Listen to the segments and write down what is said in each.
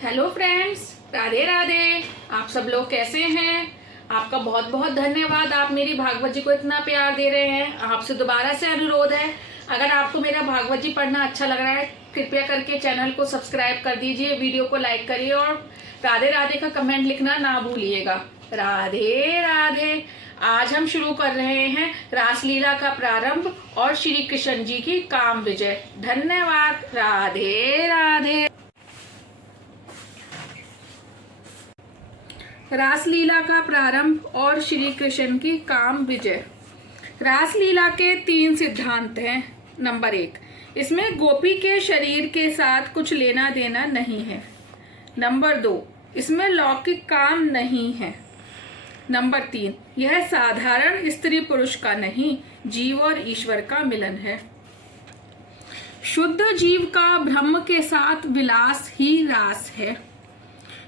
Hello friends, Radhe Radhe. आप सब लोग कैसे हैं? आपका बहुत बहुत धन्यवाद। आप मेरी भागवत जी को इतना प्यार दे रहे हैं। आपसे दोबारा से अनुरोध है, अगर आपको मेरा भागवत जी पढ़ना अच्छा लग रहा है, कृपया करके चैनल को सब्सक्राइब कर दीजिए, वीडियो को लाइक करिए और राधे राधे का कमेंट लिखना ना भूलिएगा। राधे राधे। आज हम शुरू कर रहे हैं रासलीला का प्रारंभ और श्री कृष्ण जी की काम विजय। धन्यवाद। राधे राधे। रासलीला का प्रारंभ और श्री कृष्ण की काम विजय। रासलीला के 3 सिद्धांत हैं। नंबर 1, इसमें गोपी के शरीर के साथ कुछ लेना देना नहीं है। नंबर 2, इसमें लौकिक काम नहीं है। नंबर 3, यह साधारण स्त्री पुरुष का नहीं, जीव और ईश्वर का मिलन है। शुद्ध जीव का ब्रह्म के साथ विलास ही रास है।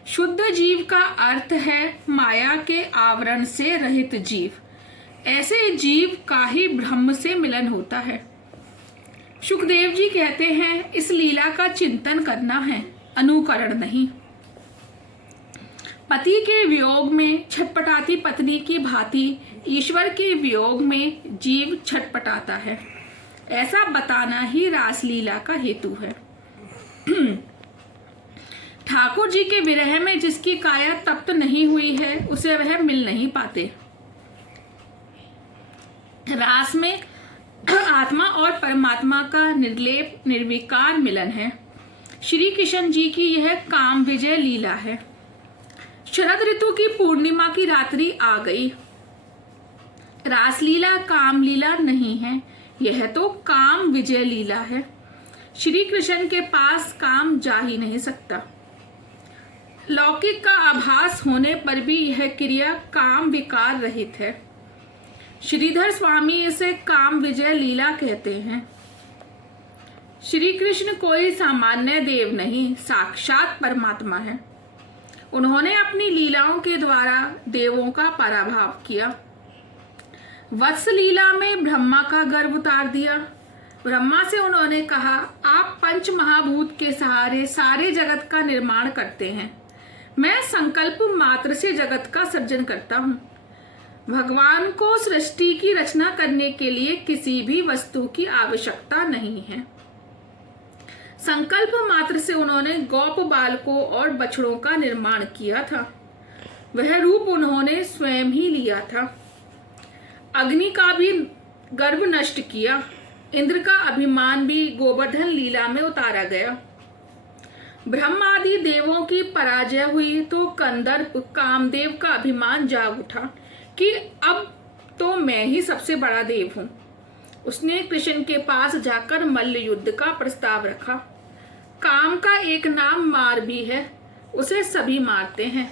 शुद्ध जीव का अर्थ है माया के आवरण से रहित जीव। ऐसे जीव का ही ब्रह्म से मिलन होता है। सुखदेव जी कहते हैं, इस लीला का चिंतन करना है, अनुकरण नहीं। पति के वियोग में छटपटाती पत्नी की भांति ईश्वर के वियोग में जीव छटपटाता है, ऐसा बताना ही रासलीला का हेतु है। ठाकुर जी के विरह में जिसकी काया तप्त नहीं हुई है, उसे वह मिल नहीं पाते। रास में आत्मा और परमात्मा का निर्लेप निर्विकार मिलन है। श्री कृष्ण जी की यह काम विजय लीला है। शरद ऋतु की पूर्णिमा की रात्रि आ गई। रासलीला काम लीला नहीं है, यह तो काम विजय लीला है। श्री कृष्ण के पास काम जा ही नहीं सकता। लौकिक का आभास होने पर भी यह क्रिया काम विकार रहित है। श्रीधर स्वामी इसे काम विजय लीला कहते हैं। श्री कृष्ण कोई सामान्य देव नहीं, साक्षात परमात्मा है। उन्होंने अपनी लीलाओं के द्वारा देवों का पराभव किया। वत्स लीला में ब्रह्मा का गर्व उतार दिया। ब्रह्मा से उन्होंने कहा, आप पंच महाभूत के सहारे सारे जगत का निर्माण करते हैं, मैं संकल्प मात्र से जगत का सृजन करता हूँ। भगवान को सृष्टि की रचना करने के लिए किसी भी वस्तु की आवश्यकता नहीं है। संकल्प मात्र से उन्होंने गोप बालकों और बछड़ों का निर्माण किया था। वह रूप उन्होंने स्वयं ही लिया था। अग्नि का भी गर्व नष्ट किया। इंद्र का अभिमान भी गोवर्धन लीला में उतारा गया। ब्रह्मादि देवों की पराजय हुई तो कंदर्प कामदेव का अभिमान जाग उठा कि अब तो मैं ही सबसे बड़ा देव हूँ। उसने कृष्ण के पास जाकर मल्ल युद्ध का प्रस्ताव रखा। काम का एक नाम मार भी है, उसे सभी मारते हैं।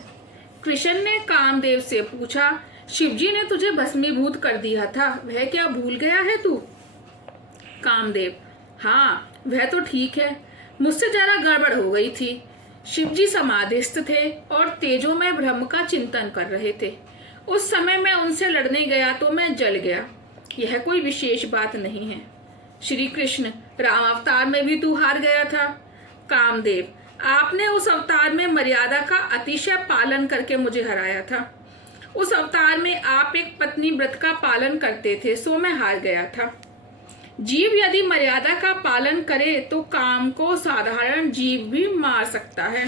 कृष्ण ने कामदेव से पूछा, शिवजी ने तुझे भस्मीभूत कर दिया था, वह क्या भूल गया है तू? कामदेव, हाँ वह तो ठीक है, मुझसे जरा गड़बड़ हो गई थी। शिवजी समाधिस्थ थे और तेजोमय ब्रह्म का चिंतन कर रहे थे। उस समय मैं उनसे लड़ने गया तो मैं जल गया। यह कोई विशेष बात नहीं है। श्री कृष्ण, राम अवतार में भी तू हार गया था। कामदेव, आपने उस अवतार में मर्यादा का अतिशय पालन करके मुझे हराया था। उस अवतार में आप एक पत्नी व्रत का पालन करते थे, सो मैं हार गया था। जीव यदि मर्यादा का पालन करे तो काम को साधारण जीव भी मार सकता है।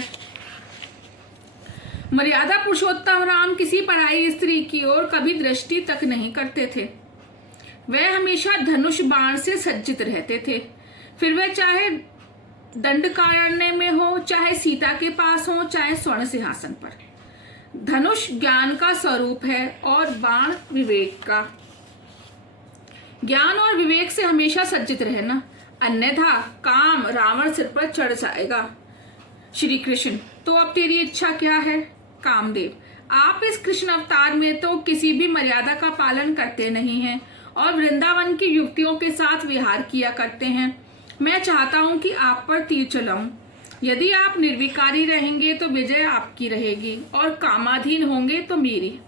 मर्यादा पुरुषोत्तम राम किसी पराई स्त्री की ओर कभी दृष्टि तक नहीं करते थे। वह हमेशा धनुष बाण से सज्जित रहते थे, फिर वह चाहे दंडकारण्य में हो, चाहे सीता के पास हो, चाहे स्वर्ण सिंहासन पर। धनुष ज्ञान का स्वरूप है और बाण विवेक का। ज्ञान और विवेक से हमेशा सज्जित रहना, अन्यथा काम रावण सिर पर चढ़ जाएगा। श्री कृष्ण, तो अब तेरी इच्छा क्या है? कामदेव, आप इस कृष्ण अवतार में तो किसी भी मर्यादा का पालन करते नहीं हैं और वृंदावन की युवतियों के साथ विहार किया करते हैं। मैं चाहता हूं कि आप पर तीर चलाऊं। यदि आप निर्विकारी रहेंगे तो विजय आपकी रहेगी और कामाधीन होंगे तो मेरी।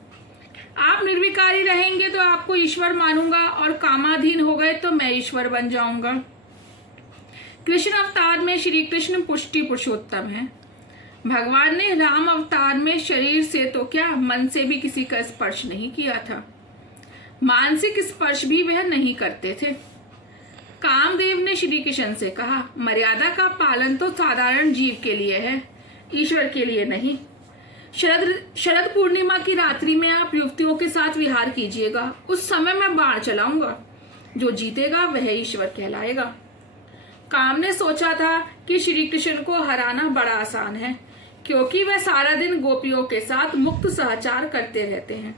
आप निर्विकारी रहेंगे तो आपको ईश्वर मानूंगा और कामाधीन हो गए तो मैं ईश्वर बन जाऊंगा। कृष्ण अवतार में श्री कृष्ण पुष्टि पुरुषोत्तम है। भगवान ने राम अवतार में शरीर से तो क्या मन से भी किसी का स्पर्श नहीं किया था। मानसिक स्पर्श भी वह नहीं करते थे। कामदेव ने श्री कृष्ण से कहा, मर्यादा का पालन तो साधारण जीव के लिए है, ईश्वर के लिए नहीं। शरद पूर्णिमा की रात्रि में आप युवतियों के साथ विहार कीजिएगा। उस समय मैं बाण चलाऊंगा, जो जीतेगा वह ईश्वर कहलाएगा। काम ने सोचा था कि श्री कृष्ण को हराना बड़ा आसान है, क्योंकि वह सारा दिन गोपियों के साथ मुक्त सहचार करते रहते हैं।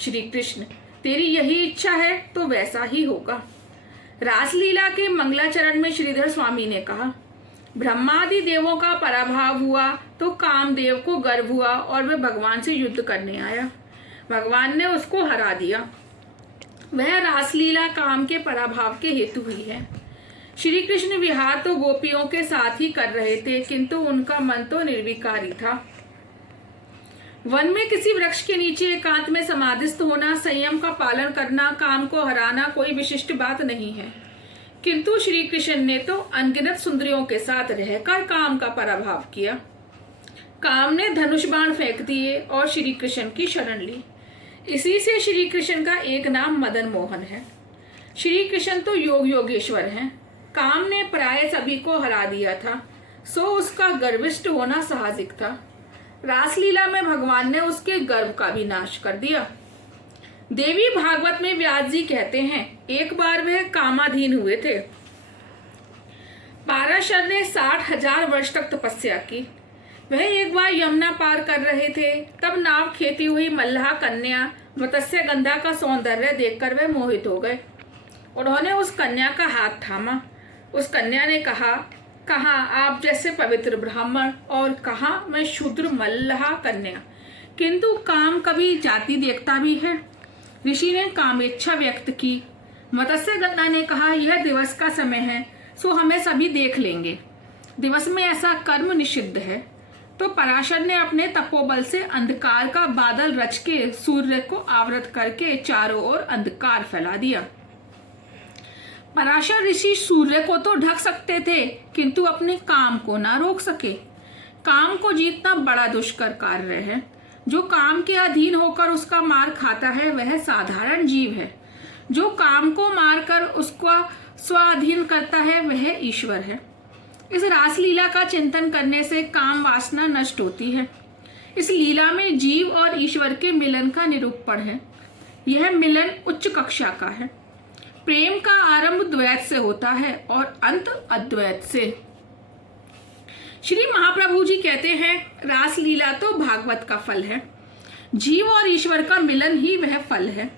श्री कृष्ण, तेरी यही इच्छा है तो वैसा ही होगा। रासलीला के मंगलाचरण में श्रीधर स्वामी ने कहा, ब्रह्मादि देवों का पराभव हुआ तो कामदेव को गर्व हुआ और वह भगवान से युद्ध करने आया। भगवान ने उसको हरा दिया। वह रासलीला काम के पराभव के हेतु हुई है। श्री कृष्ण विहार तो गोपियों के साथ ही कर रहे थे, किंतु उनका मन तो निर्विकारी था। वन में किसी वृक्ष के नीचे एकांत में समाधिस्थ होना, संयम का पालन करना, काम को हराना कोई विशिष्ट बात नहीं है, किंतु श्री कृष्ण ने तो अनगिनत सुंदरियों के साथ रहकर काम का पराभव किया। काम ने धनुष बाण फेंक दिए और श्री कृष्ण की शरण ली। इसी से श्री कृष्ण का एक नाम मदन मोहन है। श्री कृष्ण तो योग योगेश्वर हैं। काम ने प्राय सभी को हरा दिया था, सो उसका गर्विष्ठ होना साहजिक था। रासलीला में भगवान ने उसके गर्व का भी नाश कर दिया। देवी भागवत में व्यास जी कहते हैं, एक बार वह कामाधीन हुए थे। पाराशर ने 60,000 वर्ष तक तपस्या की। वह एक बार यमुना पार कर रहे थे, तब नाव खेती हुई मल्लाह कन्या मत्स्य गंधा का सौंदर्य देखकर वह मोहित हो गए। उन्होंने उस कन्या का हाथ थामा। उस कन्या ने कहा, कहाँ आप जैसे पवित्र ब्राह्मण और कहाँ मैं शूद्र मल्लाह कन्या, किंतु काम कभी जाति देखता भी है। ऋषि ने कामेच्छा व्यक्त की। मत्स्य गंधा ने कहा, यह दिवस का समय है, सो हमें सभी देख लेंगे। दिवस में ऐसा कर्म निषिद्ध है। तो पराशर ने अपने तपोबल से अंधकार का बादल रच के सूर्य को आवृत करके चारों ओर अंधकार फैला दिया। पराशर ऋषि सूर्य को तो ढक सकते थे, किंतु अपने काम को ना रोक सके। काम को जीतना बड़ा दुष्कर कार्य है। जो काम के अधीन होकर उसका मार खाता है वह साधारण जीव है। जो काम को मारकर उसका स्वाधीन करता है वह ईश्वर है। इस रासलीला का चिंतन करने से काम वासना नष्ट होती है। इस लीला में जीव और ईश्वर के मिलन का निरूपण है। यह मिलन उच्च कक्षा का है। प्रेम का आरंभ द्वैत से होता है और अंत अद्वैत से। श्री महाप्रभु जी कहते हैं, रासलीला तो भागवत का फल है। जीव और ईश्वर का मिलन ही वह फल है।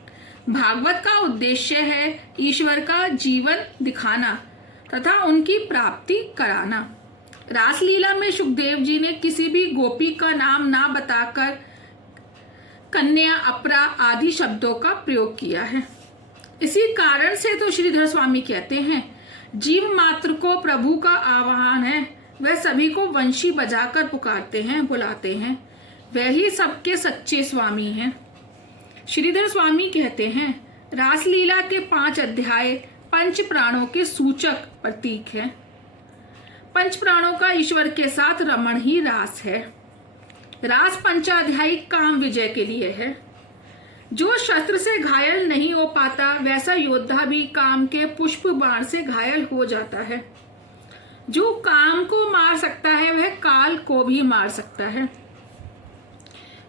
भागवत का उद्देश्य है ईश्वर का जीवन दिखाना तथा उनकी प्राप्ति कराना। रासलीला में सुखदेव जी ने किसी भी गोपी का नाम ना बताकर कन्या, अपरा आदि शब्दों का प्रयोग किया है। इसी कारण से तो श्रीधर स्वामी कहते हैं, जीव मात्र को प्रभु का आह्वान है। वह सभी को वंशी बजाकर पुकारते हैं, बुलाते हैं। वह ही सबके सच्चे स्वामी हैं। श्रीधर स्वामी कहते हैं, रासलीला के 5 अध्याय पंच प्राणों के सूचक प्रतीक है। पंच प्राणों का ईश्वर के साथ रमण ही रास है। रास पंचाध्यायी काम विजय के लिए है। जो शस्त्र से घायल नहीं हो पाता, वैसा योद्धा भी काम के पुष्प बाण से घायल हो जाता है। जो काम को मार सकता है वह काल को भी मार सकता है।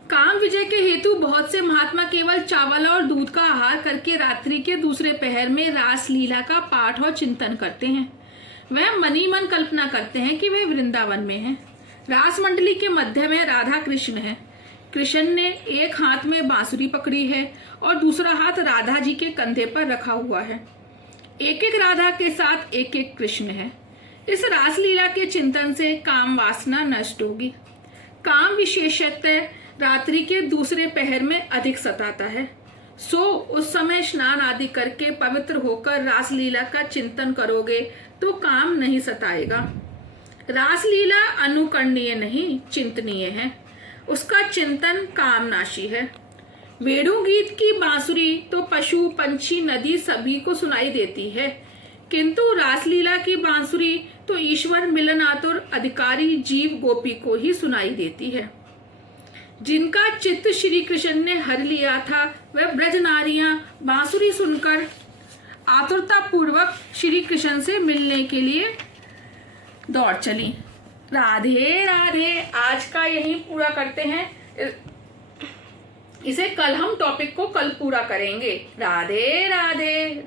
काम विजय के हेतु बहुत से महात्मा केवल चावल और दूध का आहार करके रात्रि के दूसरे पहर में रासलीला का पाठ और चिंतन करते हैं। वह मनी मन कल्पना करते हैं कि वे वृंदावन में हैं। रास मंडली के मध्य में राधा कृष्ण है। कृष्ण ने एक हाथ में बांसुरी पकड़ी है और दूसरा हाथ राधा जी के कंधे पर रखा हुआ है। एक एक राधा के साथ एक एक कृष्ण है। इस रासलीला के चिंतन से काम वासना नष्ट होगी। काम विशेषतः रात्रि के दूसरे पहर में अधिक सताता है। सो उस समय स्नान आदि करके पवित्र होकर रासलीला का चिंतन करोगे तो काम नहीं सताएगा। रासलीला अनुकरणीय नहीं, चिंतनीय है। उसका चिंतन कामनाशी है। वेणु गीत की बांसुरी तो पशु, पंछी, नदी सभी को सुनाई देती है, किंतु रासलीला की बांसुरी तो ईश्वर मिलनातुर अधिकारी जीव गोपी को ही सुनाई देती है। जिनका चित्त श्री कृष्ण ने हर लिया था, वह ब्रज नारियां बांसुरी सुनकर आतुरता पूर्वक श्री कृष्ण से मिलने के लिए दौड़ चली। राधे राधे। आज का यही पूरा करते हैं, इसे कल हम टॉपिक को कल पूरा करेंगे। राधे राधे।